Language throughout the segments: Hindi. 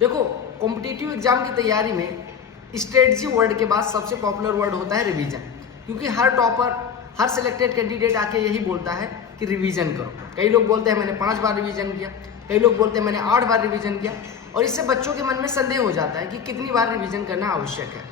देखो, कॉम्पिटिटिव एग्जाम की तैयारी में स्ट्रेटजी वर्ड के बाद सबसे पॉपुलर वर्ड होता है रिवीजन, क्योंकि हर टॉपर, हर सिलेक्टेड कैंडिडेट आके यही बोलता है कि रिवीजन करो। कई लोग बोलते हैं मैंने 5 बार रिवीजन किया, कई लोग बोलते हैं मैंने 8 बार रिवीजन किया, और इससे बच्चों के मन में संदेह हो जाता है कि कितनी बार रिवीजन करना आवश्यक है।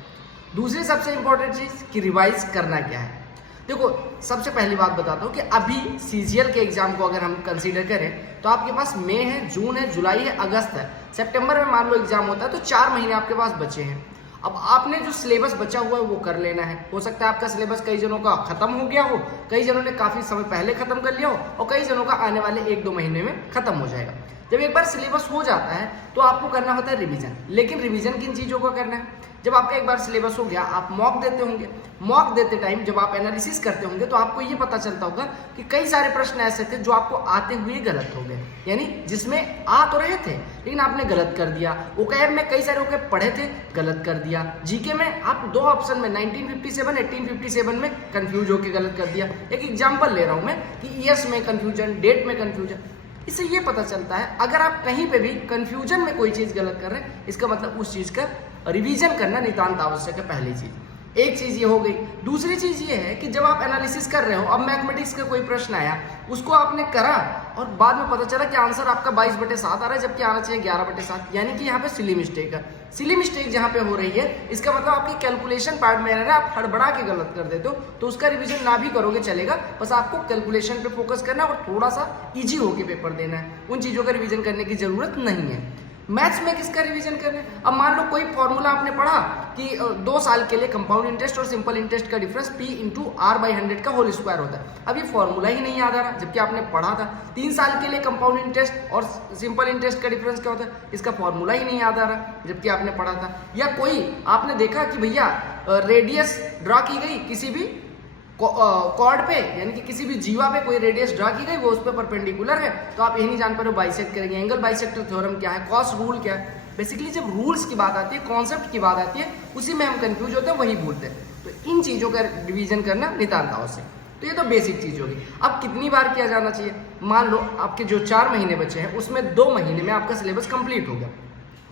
दूसरी सबसे इंपॉर्टेंट चीज़ कि रिवाइज करना क्या है। देखो, सबसे पहली बात बताता हूँ कि अभी सीजीएल के एग्जाम को अगर हम कंसीडर करें तो आपके पास मई है, जून है, जुलाई है, अगस्त है, सितंबर में मान लो एग्जाम होता है, तो 4 महीने आपके पास बचे हैं। अब आपने जो सिलेबस बचा हुआ है वो कर लेना है। हो सकता है आपका सिलेबस कई जनों का खत्म हो गया हो, कई जनों ने काफ़ी समय पहले खत्म कर लिया हो, और कई जनों का आने वाले 1-2 महीने में खत्म हो जाएगा। जब एक बार सिलेबस हो जाता है तो आपको करना होता है रिवीजन। लेकिन रिवीजन किन चीज़ों का करना है? जब आपका एक बार सिलेबस हो गया, आप मॉक देते होंगे, मॉक देते टाइम जब आप एनालिसिस करते होंगे तो आपको ये पता चलता होगा कि कई सारे प्रश्न ऐसे थे जो आपको आते हुए गलत हो गए, यानी जिसमें आ तो रहे थे लेकिन आपने गलत कर दिया। ओकैब में कई सारे ओकैब पढ़े थे, गलत कर दिया। जीके में आप 2 ऑप्शन में 1957, 1857 में कंफ्यूज होकर गलत कर दिया। एक एग्जाम्पल ले रहा हूँ मैं कि ईयर्स में कंफ्यूजन, डेट में कंफ्यूजन। इससे ये पता चलता है अगर आप कहीं पे भी कंफ्यूजन में कोई चीज़ गलत कर रहे हैं, इसका मतलब उस चीज़ का रिवीजन करना नितांत आवश्यक है। पहली चीज़, एक चीज़ ये हो गई। दूसरी चीज़ ये है कि जब आप एनालिसिस कर रहे हो, अब मैथमेटिक्स का कोई प्रश्न आया, उसको आपने करा और बाद में पता चला कि आंसर आपका 22/7 आ रहा है, जबकि आना चाहिए 11/7, यानी कि यहाँ पे सिली मिस्टेक है। सिली मिस्टेक जहाँ पे हो रही है, इसका मतलब आपकी कैलकुलेशन पार्ट में है ना, आप हड़बड़ा के गलत कर देते हो, तो उसका रिवीजन ना भी करोगे चलेगा, बस आपको कैलकुलेशन पे फोकस करना है और थोड़ा सा ईजी होके पेपर देना है। उन चीज़ों का रिवीजन करने की जरूरत नहीं है। मैथ्स में किसका रिवीजन करना है? अब मान लो कोई फॉर्मूला आपने पढ़ा कि 2 साल के लिए कंपाउंड इंटरेस्ट और सिंपल इंटरेस्ट का डिफरेंस P × R/100 का होल स्क्वायर होता है। अब ये फॉर्मूला ही नहीं याद आ रहा, जबकि आपने पढ़ा था। 3 साल के लिए कंपाउंड इंटरेस्ट और सिंपल इंटरेस्ट का डिफरेंस क्या होता है, इसका फॉर्मूला ही नहीं याद आ रहा, जबकि आपने पढ़ा था। या कोई आपने देखा कि भैया रेडियस ड्रा की गई किसी भी कॉर्ड पे, यानी कि किसी भी जीवा पे कोई रेडियस ड्रा की गई, वो उस पर परपेंडिकुलर है, तो आप यही नहीं जान पा रहे हो बाइसेक्ट करेंगे। एंगल बाइसेक्टर थ्योरम क्या है, कॉस रूल क्या है। बेसिकली जब रूल्स की बात आती है, कॉन्सेप्ट की बात आती है, उसी में हम कंफ्यूज होते हैं, वही भूलते हैं। तो इन चीज़ों का रिवीजन करना नितांत आवश्यक। तो ये तो बेसिक चीज़ होगी। अब कितनी बार किया जाना चाहिए? मान लो आपके जो 4 महीने बचे हैं उसमें 2 महीने में आपका सिलेबस कंप्लीट हो गया।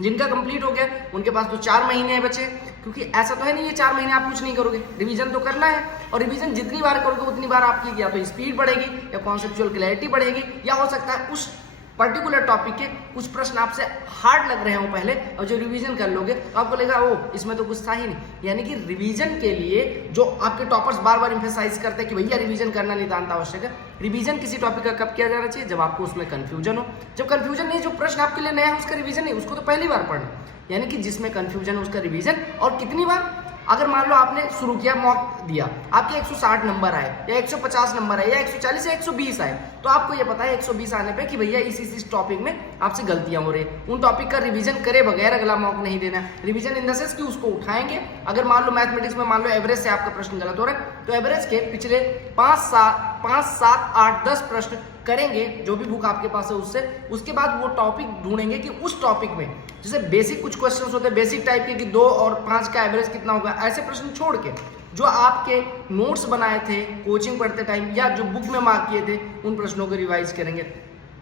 जिनका कंप्लीट हो गया उनके पास तो 4 महीने बचे, क्योंकि ऐसा तो है नहीं ये 4 महीने आप कुछ नहीं करोगे, रिवीजन तो करना है। और रिवीजन जितनी बार करोगे उतनी बार आपकी या तो स्पीड बढ़ेगी या कॉन्सेप्चुअल क्लैरिटी बढ़ेगी, या हो सकता है उस पर्टिकुलर टॉपिक के कुछ प्रश्न आपसे हार्ड लग रहे हो पहले, और जो रिवीजन कर लोगे तो आपको लगेगा ओ इसमें तो कुछ था ही नहीं। यानी कि रिवीजन के लिए जो आपके टॉपर्स बार बार इंफेसाइज करते हैं कि भैया रिवीजन करना नितांत आवश्यक है। रिवीजन किसी टॉपिक का कब किया जाना चाहिए? जब आपको उसमें कंफ्यूजन हो। जब कंफ्यूजन नहीं, जो प्रश्न आपके लिए नया है उसका रिवीजन नहीं, उसको तो पहली बार पढ़ना। यानी कि जिसमें कंफ्यूजन है उसका रिवीजन। और कितनी बार? अगर मान लो आपने शुरू किया, मॉक दिया, आपके 160 नंबर आए या 150 नंबर आए या 140 या 120 आए, तो आपको ये पता है 120 आने पे कि भैया इस टॉपिक में आपसे गलतियां हो रही है, उन टॉपिक का रिवीजन करे बगैर अगला मॉक नहीं देना। रिवीजन इन द सेंस कि उसको उठाएंगे। अगर मान लो मैथमेटिक्स में मान लो एवरेज से आपका प्रश्न गलत हो रहा है, तो एवरेज के पिछले 5, 7, 8, 10 प्रश्न करेंगे, जो भी बुक आपके पास है उससे। उसके बाद वो टॉपिक ढूंढेंगे कि उस टॉपिक में, जैसे बेसिक कुछ क्वेश्चंस होते हैं बेसिक टाइप के कि 2 और 5 का एवरेज कितना होगा, ऐसे प्रश्न छोड़ के जो आपके नोट्स बनाए थे कोचिंग पढ़ते टाइम या जो बुक में मार्क किए थे, उन प्रश्नों को रिवाइज करेंगे।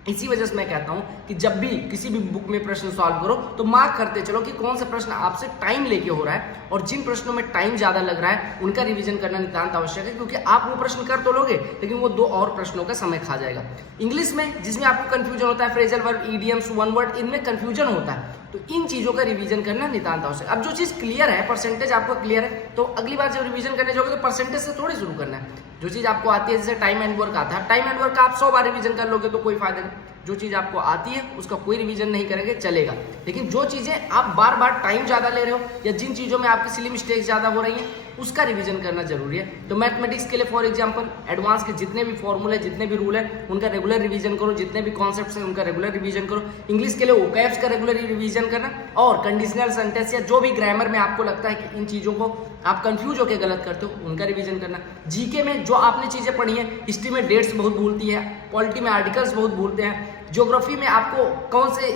इसी वजह से मैं कहता हूं कि जब भी किसी भी बुक में प्रश्न सॉल्व करो तो मार्क करते चलो कि कौन सा प्रश्न आपसे टाइम लेके हो रहा है, और जिन प्रश्नों में टाइम ज्यादा लग रहा है उनका रिवीजन करना नितांत आवश्यक है, क्योंकि आप वो प्रश्न कर तो लोगे लेकिन वो 2 और प्रश्नों का समय खा जाएगा। इंग्लिश में जिसमें आपको कंफ्यूजन होता है, phrasal verb, idioms, one word, इनमें कंफ्यूजन होता है, तो इन चीजों का रिवीजन करना नितांत आवश्यक। अब जो चीज क्लियर है, परसेंटेज आपको क्लियर है, तो अगली बार जब रिवीजन करने जाओगे तो परसेंटेज से थोड़ी शुरू करना है। जो चीज आपको आती है, जैसे टाइम एंड वर्क आता है, टाइम एंड वर्क आप 100 बार रिवीजन कर लोगे तो कोई फायदा नहीं। जो चीज आपको आती है उसका कोई रिवीजन नहीं करेंगे चलेगा, लेकिन जो चीजें आप बार बार टाइम ज्यादा ले रहे हो या जिन चीजों में आपकी सिली मिस्टेक्स ज्यादा हो रही हैं उसका रिवीजन करना जरूरी है। तो मैथमेटिक्स के लिए फॉर एग्जांपल एडवांस के जितने भी फॉर्मूले, जितने भी रूल है उनका रेगुलर रिवीजन करो, जितने भी कॉन्सेप्ट्स हैं उनका रेगुलर रिवीजन करो। इंग्लिश के लिए वोकैब्स का रेगुलर रिवीजन करना, और कंडीशनल सेंटेंस या जो भी ग्रामर में आपको लगता है कि इन चीजों को आप कंफ्यूज होकर गलत करते हो उनका रिवीजन करना। जीके में जो आपने चीजें पढ़ी है, हिस्ट्री में डेट्स बहुत भूलती है, पॉलिटी में आर्टिकल्स बहुत भूलते हैं, ज्योग्राफी में आपको कौन से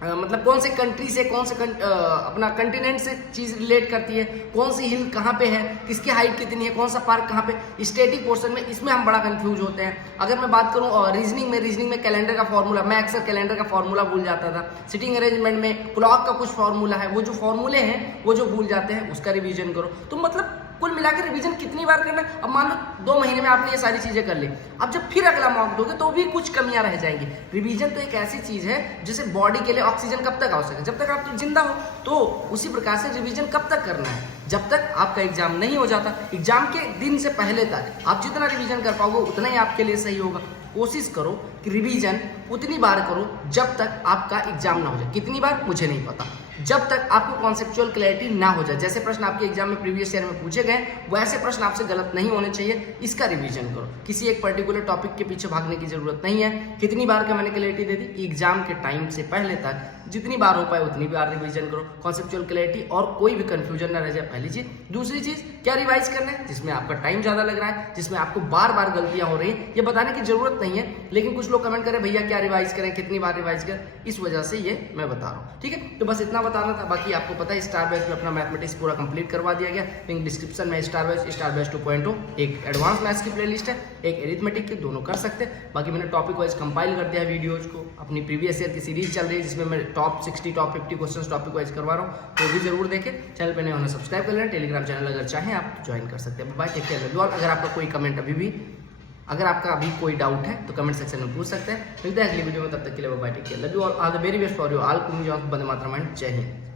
मतलब कौन से कंट्री से, कौन से अपना कंटिनेंट से चीज रिलेट करती है, कौन सी हिल कहाँ पे है, किसकी हाइट कितनी है, कौन सा पार्क कहाँ पे, स्टैटिक पोर्शन में, इसमें हम बड़ा कंफ्यूज होते हैं। अगर मैं बात करूँ रीजनिंग में कैलेंडर का फॉर्मूला, मैं अक्सर कैलेंडर का फॉर्मूला भूल जाता था। सिटिंग अरेंजमेंट में क्लॉक का कुछ फॉर्मूला है, वो जो फॉर्मूले हैं वो जो भूल जाते हैं उसका रिविजन करो। तो मतलब कुल मिलाकर रिवीजन कितनी बार करना है? अब मान लो 2 महीने में आपने ये सारी चीजें कर ली, अब जब फिर अगला मॉक दोगे तो भी कुछ कमियां रह जाएंगी। रिवीजन तो एक ऐसी चीज है जिसे बॉडी के लिए ऑक्सीजन कब तक आवश्यक है? जब तक आप जिंदा हो। तो उसी प्रकार से रिवीजन कब तक करना है? जब तक आपका एग्जाम नहीं हो जाता। एग्जाम के दिन से पहले तक आप जितना रिवीजन कर पाओगे उतना ही आपके लिए सही होगा। कोशिश करो कि रिवीजन उतनी बार करो जब तक आपका एग्जाम ना हो जाए। कितनी बार मुझे नहीं पता, जब तक आपको कॉन्सेप्चुअल क्लैरिटी ना हो जाए। जैसे प्रश्न आपके एग्जाम में प्रीवियस ईयर में पूछे गए वैसे प्रश्न आपसे गलत नहीं होने चाहिए, इसका रिवीजन करो। किसी एक पर्टिकुलर टॉपिक के पीछे भागने की जरूरत नहीं है। कितनी बार का मैंने क्लैरिटी दे दी, एग्जाम के टाइम से पहले तक जितनी बार हो पाए उतनी बार रिवीजन करो। कॉन्सेप्चुअल क्लैरिटी और कोई भी कंफ्यूजन ना रह जाए, पहली चीज। दूसरी चीज, क्या रिवाइज करना है जिसमें आपका टाइम ज्यादा लग रहा है, जिसमें आपको बार बार गलतियां हो रही है, ये बताने की जरूरत नहीं है। लेकिन कुछ लोग कमेंट करें भैया क्या रिवाइज करें, कितनी बार रिवाइज करें, इस वजह से ये मैं बता रहा हूँ। ठीक है, तो बस इतना बताना था। बाकी आपको पता है स्टार बैच में अपना मैथमेटिक्स पूरा कंप्लीट करवा दिया गया। लिंक डिस्क्रिप्शन में स्टार बैच 2.0 एक एडवांस मैथ्स की प्लेलिस्ट है, एक एरिथमेटिक की, दोनों कर सकते हैं। बाकी मैंने टॉपिक वाइज कंपाइल कर दिया है वीडियोज को। अपनी प्रीवियस ईयर की सीरीज चल रही है जिसमें मैं top 60 top 50 question topic wise करवा रहा हूँ, तो भी जरूर देखें। चैनल पर नए होना सब्सक्राइब कर लेना। टेलीग्राम चैनल अगर चाहें आप ज्वाइन कर सकते हैं। Bye, take care, love you all. अगर आपका कोई कमेंट अगर आपका अभी कोई डाउट है तो कमेंट सेक्शन में पूछ सकते हैं। मिलते हैं अगली वीडियो में, तब तक के लिए bye, take care, love you all, all the very best for you all. Vande Mataram and जय हिंद।